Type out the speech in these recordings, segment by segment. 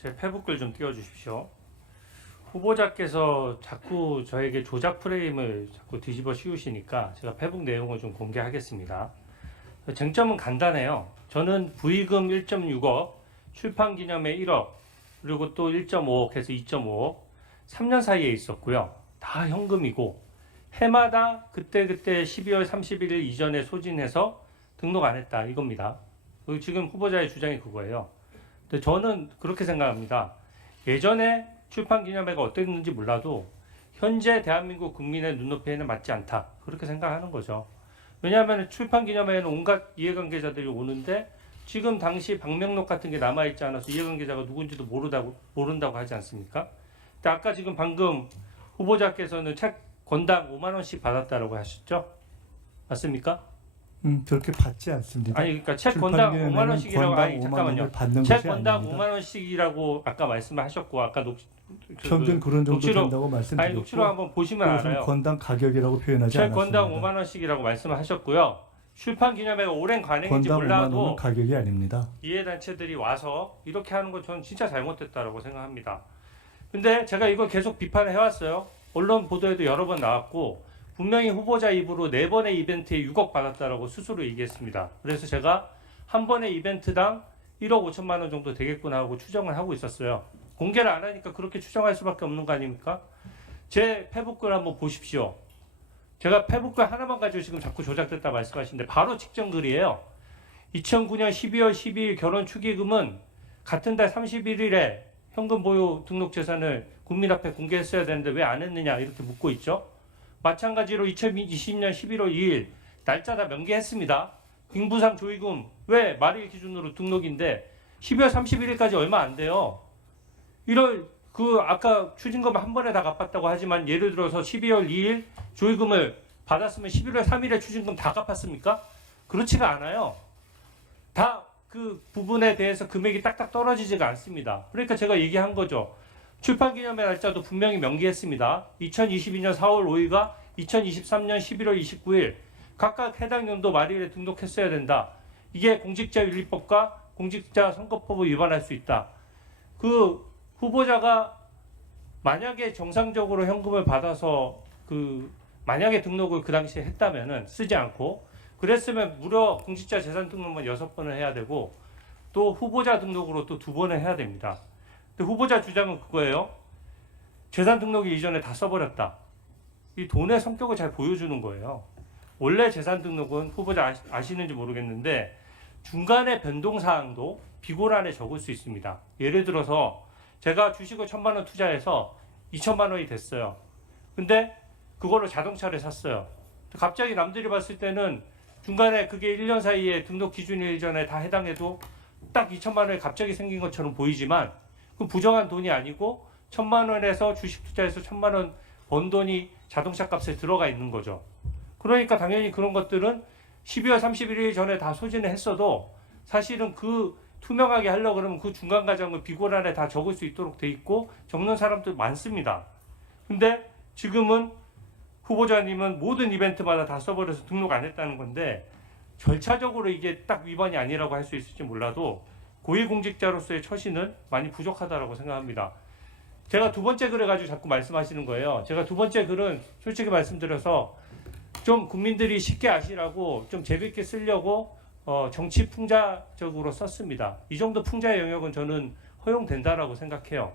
제 페북글 좀 띄워주십시오. 후보자께서 자꾸 저에게 조작 프레임을 자꾸 뒤집어 씌우시니까 제가 페북 내용을 좀 공개하겠습니다. 쟁점은 간단해요. 저는 부의금 1.6억, 출판기념회 1억, 그리고 또 1.5억 해서 2.5억, 3년 사이에 있었고요. 다 현금이고 해마다 그때그때 12월 31일 이전에 소진해서 등록 안 했다 이겁니다. 지금 후보자의 주장이 그거예요. 근데 저는 그렇게 생각합니다. 예전에 출판기념회가 어땠는지 몰라도 현재 대한민국 국민의 눈높이에는 맞지 않다. 그렇게 생각하는 거죠. 왜냐하면 출판기념회에는 온갖 이해관계자들이 오는데 지금 당시 방명록 같은 게 남아있지 않아서 이해관계자가 누군지도 모른다고 하지 않습니까? 근데 아까 지금 방금 후보자께서는 책 권당 5만 원씩 받았다라고 하셨죠? 맞습니까? 그렇게 받지 않습니다. 아니 그러니까 책 권당 5만 원씩이라고 잠깐만요. 받는 책 것이 권당 아닙니다. 5만 원씩이라고 아까 말씀하셨고 아까 평균 그런 정도 녹취록, 된다고 아니 말씀드렸고 녹취록 한번 보시면 알아요. 권당 가격이라고 표현하지 책 않았습니다. 권당 5만 원씩이라고 말씀하셨고요. 출판 기념회가 오랜 관행인지 권당 5만 원은 몰라도 가격이 아닙니다. 이해단체들이 와서 이렇게 하는 건 저는 진짜 잘못됐다라고 생각합니다. 근데 제가 이걸 계속 비판을 해왔어요. 언론 보도에도 여러 번 나왔고 분명히 후보자 입으로 4번의 이벤트에 6억 받았다라고 스스로 얘기했습니다. 그래서 제가 한 번의 이벤트당 1억 5천만 원 정도 되겠구나 하고 추정을 하고 있었어요. 공개를 안 하니까 그렇게 추정할 수밖에 없는 거 아닙니까? 제 페북글 한번 보십시오. 제가 페북글 하나만 가지고 지금 자꾸 조작됐다 말씀하시는데 바로 직전 글이에요. 2009년 12월 12일 결혼 축의금은 같은 달 31일에 현금 보유 등록 재산을 국민 앞에 공개했어야 되는데 왜 안 했느냐 이렇게 묻고 있죠. 마찬가지로 2020년 11월 2일 날짜 다 명기했습니다. 빙부상 조의금 왜 말일 기준으로 등록인데 12월 31일까지 얼마 안 돼요. 1월 아까 추징금 한 번에 다 갚았다고 하지만 예를 들어서 12월 2일 조의금을 받았으면 11월 3일에 추징금 다 갚았습니까? 그렇지가 않아요. 다 그 부분에 대해서 금액이 딱딱 떨어지지가 않습니다. 그러니까 제가 얘기한 거죠. 출판기념회 날짜도 분명히 명기했습니다. 2022년 4월 5일과 2023년 11월 29일 각각 해당 연도 말일에 등록했어야 된다. 이게 공직자윤리법과 공직자선거법을 위반할 수 있다. 그 후보자가 만약에 정상적으로 현금을 받아서 만약에 등록을 그 당시에 했다면은 쓰지 않고 그랬으면 무려 공직자 재산 등록만 6번을 해야 되고 또 후보자 등록으로 또 2번을 해야 됩니다. 근데 후보자 주장은 그거예요. 재산 등록일 이전에 다 써버렸다. 이 돈의 성격을 잘 보여주는 거예요. 원래 재산 등록은 후보자 아시는지 모르겠는데 중간에 변동사항도 비고란에 적을 수 있습니다. 예를 들어서 제가 주식을 1,000만 원 투자해서 2천만 원이 됐어요. 근데 그걸로 자동차를 샀어요. 갑자기 남들이 봤을 때는 중간에 그게 1년 사이에 등록 기준일 전에 다 해당해도 딱 2천만 원이 갑자기 생긴 것처럼 보이지만 그 부정한 돈이 아니고 1,000만 원에서 주식 투자해서 1,000만 원 번 돈이 자동차 값에 들어가 있는 거죠. 그러니까 당연히 그런 것들은 12월 31일 전에 다 소진을 했어도 사실은 투명하게 하려고 그러면 그 중간 과정을 비고란에 다 적을 수 있도록 돼 있고 적는 사람들 많습니다. 근데 지금은 후보자님은 모든 이벤트마다 다 써버려서 등록 안 했다는 건데 절차적으로 이게 딱 위반이 아니라고 할 수 있을지 몰라도 고위공직자로서의 처신은 많이 부족하다고 생각합니다. 제가 두 번째 글을 가지고 자꾸 말씀하시는 거예요. 제가 두 번째 글은 솔직히 말씀드려서 좀 국민들이 쉽게 아시라고 좀 재밌게 쓰려고 정치 풍자적으로 썼습니다. 이 정도 풍자의 영역은 저는 허용된다라고 생각해요.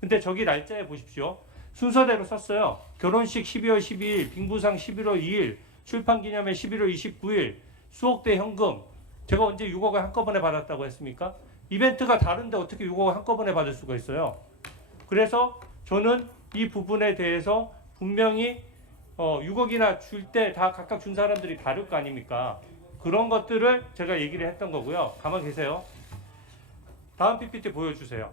근데 저기 날짜에 보십시오. 순서대로 썼어요. 결혼식 12월 12일, 빙부상 11월 2일, 출판기념회 11월 29일, 수억대 현금. 제가 언제 6억을 한꺼번에 받았다고 했습니까? 이벤트가 다른데 어떻게 6억을 한꺼번에 받을 수가 있어요? 그래서 저는 이 부분에 대해서 분명히 6억이나 줄 때 다 각각 준 사람들이 다를 거 아닙니까? 그런 것들을 제가 얘기를 했던 거고요. 가만 계세요. 다음 PPT 보여주세요.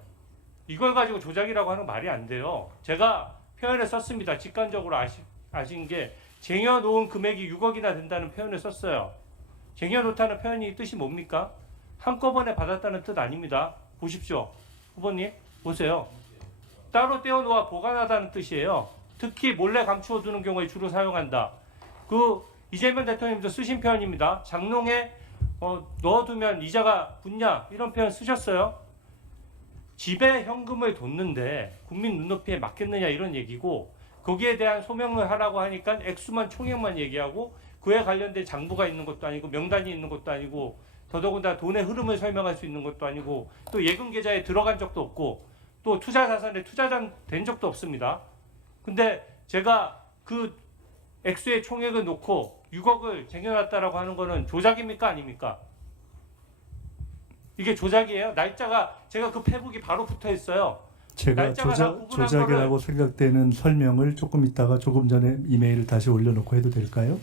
이걸 가지고 조작이라고 하는 말이 안 돼요. 제가 표현을 썼습니다. 직관적으로 아신 게 쟁여놓은 금액이 6억이나 된다는 표현을 썼어요. 쟁여놓다는 표현이 뜻이 뭡니까? 한꺼번에 받았다는 뜻 아닙니다. 보십시오. 후보님 보세요. 따로 떼어놓아 보관하다는 뜻이에요. 특히 몰래 감추어두는 경우에 주로 사용한다. 이재명 대통령님도 쓰신 표현입니다. 장롱에 넣어두면 이자가 붙냐 이런 표현 쓰셨어요. 집에 현금을 뒀는데 국민 눈높이에 맞겠느냐 이런 얘기고 거기에 대한 소명을 하라고 하니까 액수만 총액만 얘기하고 그에 관련된 장부가 있는 것도 아니고 명단이 있는 것도 아니고 더더군다나 돈의 흐름을 설명할 수 있는 것도 아니고 또 예금 계좌에 들어간 적도 없고 또 투자 자산에 투자된 적도 없습니다. 근데 제가 그 액수의 총액을 놓고 6억을 쟁여놨다라고 하는 거는 조작입니까 아닙니까? 이게 조작이에요? 날짜가 제가 그 페북이 바로 붙어 있어요. 제가 날짜가 다 구분한 조작이라고 생각되는 설명을 조금 전에 이메일을 다시 올려놓고 해도 될까요?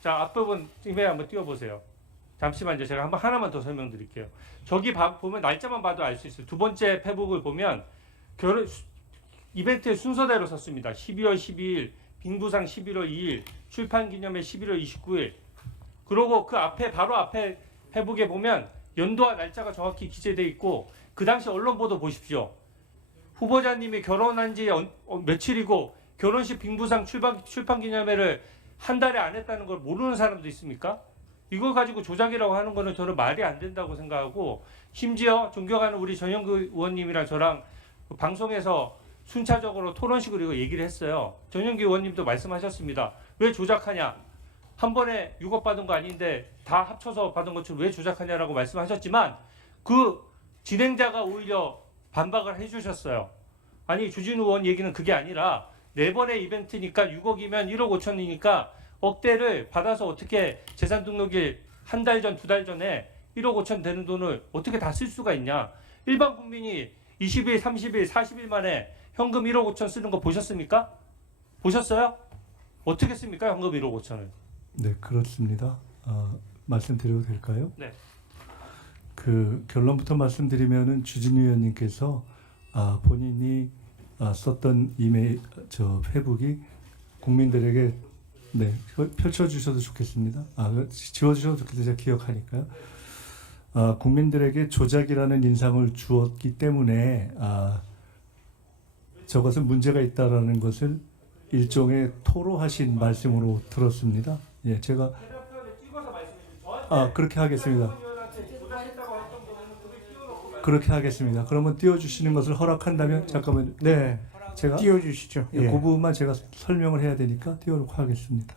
자, 앞부분 이메일 한번 띄워보세요. 잠시만요. 제가 한번 하나만 더 설명드릴게요. 저기 보면 날짜만 봐도 알 수 있어요. 두 번째 페북을 보면 이벤트의 순서대로 썼습니다. 12월 12일, 빙부상 11월 2일, 출판기념회 11월 29일. 그리고 그 앞에 바로 앞에 페북에 보면 연도와 날짜가 정확히 기재되어 있고 그 당시 언론 보도 보십시오. 후보자님이 결혼한 지 며칠이고 결혼식 빙부상 출판기념회를 한 달에 안 했다는 걸 모르는 사람도 있습니까? 이걸 가지고 조작이라고 하는 거는 저는 말이 안 된다고 생각하고 심지어 존경하는 우리 전영구 의원님이랑 저랑 방송에서 순차적으로 토론식으로 이거 얘기를 했어요. 전영구 의원님도 말씀하셨습니다. 왜 조작하냐? 한 번에 6억 받은 거 아닌데 다 합쳐서 받은 것처럼 왜 조작하냐라고 말씀하셨지만 그 진행자가 오히려 반박을 해주셨어요. 아니 주진우 의원 얘기는 그게 아니라 4번의 이벤트니까 6억이면 1억 5천이니까 억대를 받아서 어떻게 재산 등록일 한 달 전, 2달 전에 1억 5천 되는 돈을 어떻게 다 쓸 수가 있냐. 일반 국민이 20일, 30일, 40일 만에 현금 1억 5천 쓰는 거 보셨습니까? 보셨어요? 어떻게 씁니까? 현금 1억 5천을. 네, 그렇습니다. 말씀드려도 될까요? 네. 그 결론부터 말씀드리면은 주진우 의원님께서 본인이 썼던 이메일 페북이 국민들에게 네 펼쳐주셔도 좋겠습니다. 지워주셔도 좋겠다 제가 기억하니까요. 국민들에게 조작이라는 인상을 주었기 때문에 저것은 문제가 있다라는 것을 일종의 토로하신 말씀으로 들었습니다. 예, 제가 그렇게 하겠습니다. 그렇게 하겠습니다. 그러면 띄워주시는 것을 허락한다면 잠깐만. 네, 제가 띄워주시죠. 예, 그 부분만 제가 설명을 해야 되니까 띄워놓고 하겠습니다.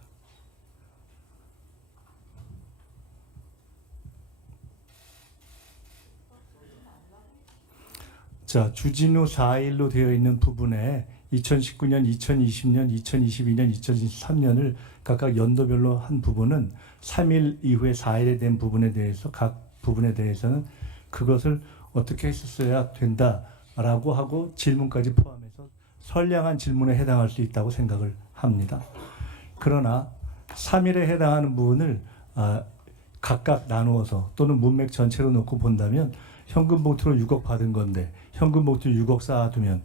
자, 주진우 4일로 되어 있는 부분에 2019년, 2020년, 2022년, 2023년을 각각 연도별로 한 부분은 3일 이후에 4일에 된 부분에 대해서 각 부분에 대해서는 그것을 어떻게 했었어야 된다라고 하고 질문까지 포함해서 선량한 질문에 해당할 수 있다고 생각을 합니다. 그러나 3일에 해당하는 부분을 각각 나누어서 또는 문맥 전체로 놓고 본다면 현금 봉투로 6억 받은 건데 현금 봉투 6억 쌓아두면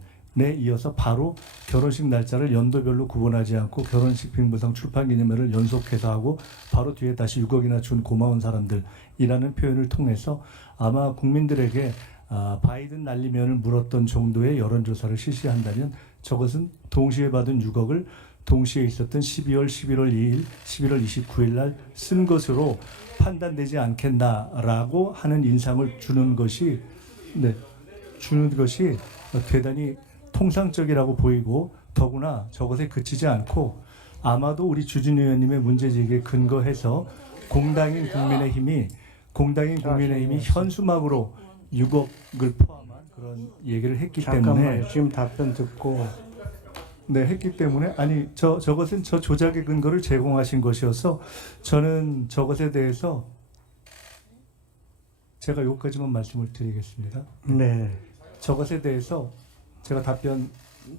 이어서 바로 결혼식 날짜를 연도별로 구분하지 않고 결혼식 빙부상 출판기념회를 연속해서 하고 바로 뒤에 다시 6억이나 준 고마운 사람들이라는 표현을 통해서 아마 국민들에게 바이든 날리면을 물었던 정도의 여론조사를 실시한다면 저것은 동시에 받은 6억을 동시에 있었던 12월 11월 2일, 11월 29일 날 쓴 것으로 판단되지 않겠나라고 하는 인상을 주는 것이 대단히 통상적이라고 보이고 더구나 저것에 그치지 않고 아마도 우리 주진우 의원님의 문제제기에 근거해서 공당인 국민의힘이 현수막으로 6억을 포함한 그런 얘기를 했기 때문에 지금 답변 듣고 했기 때문에 저것은 저 조작의 근거를 제공하신 것이어서 저는 저것에 대해서 제가 여기까지만 말씀을 드리겠습니다. 네. 저것에 대해서 제가 답변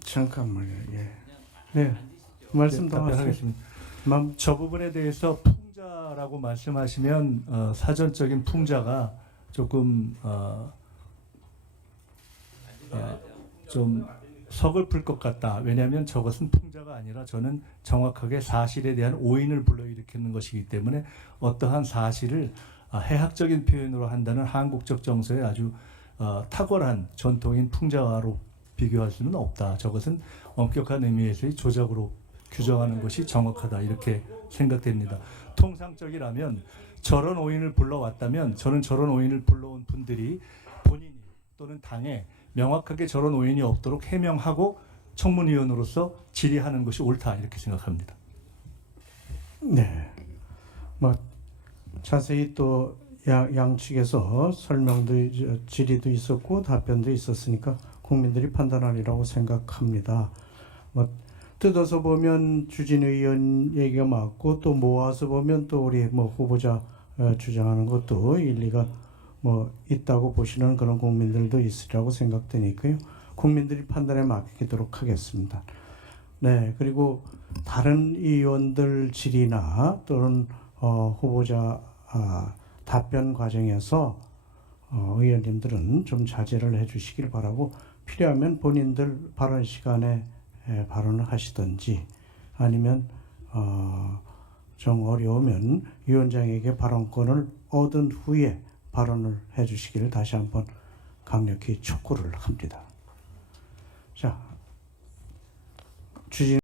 잠깐만요. 예. 네. 말씀 더 답변하겠습니다. 저 부분에 대해서 풍자라고 말씀하시면 사전적인 풍자가 조금 좀 서글플 것 같다. 왜냐하면 저것은 풍자가 아니라 저는 정확하게 사실에 대한 오인을 불러일으키는 것이기 때문에 어떠한 사실을 해학적인 표현으로 한다는 한국적 정서의 아주 탁월한 전통인 풍자화로 비교할 수는 없다. 저것은 엄격한 의미에서의 조작으로 규정하는 것이 정확하다. 이렇게 생각됩니다. 통상적이라면 저런 오인을 불러왔다면 저는 저런 오인을 불러온 분들이 본인이 또는 당에 명확하게 저런 오인이 없도록 해명하고 청문위원으로서 질의하는 것이 옳다 이렇게 생각합니다. 네. 뭐 자세히 또 양측에서 설명도 질의도 있었고 답변도 있었으니까 국민들이 판단하리라고 생각합니다. 뭐 뜯어서 보면 주진 의원 얘기가 맞고 또 모아서 보면 또 우리 뭐 후보자 주장하는 것도 일리가 뭐 있다고 보시는 그런 국민들도 있으리라고 생각되니까요. 국민들이 판단에 맡기도록 하겠습니다. 네, 그리고 다른 의원들 질의나 또는 후보자 답변 과정에서 의원님들은 좀 자제를 해주시길 바라고 필요하면 본인들 발언 시간에 발언을 하시든지 아니면 좀 어려우면 위원장에게 발언권을 얻은 후에 발언을 해주시기를 다시 한번 강력히 촉구를 합니다. 자, 주진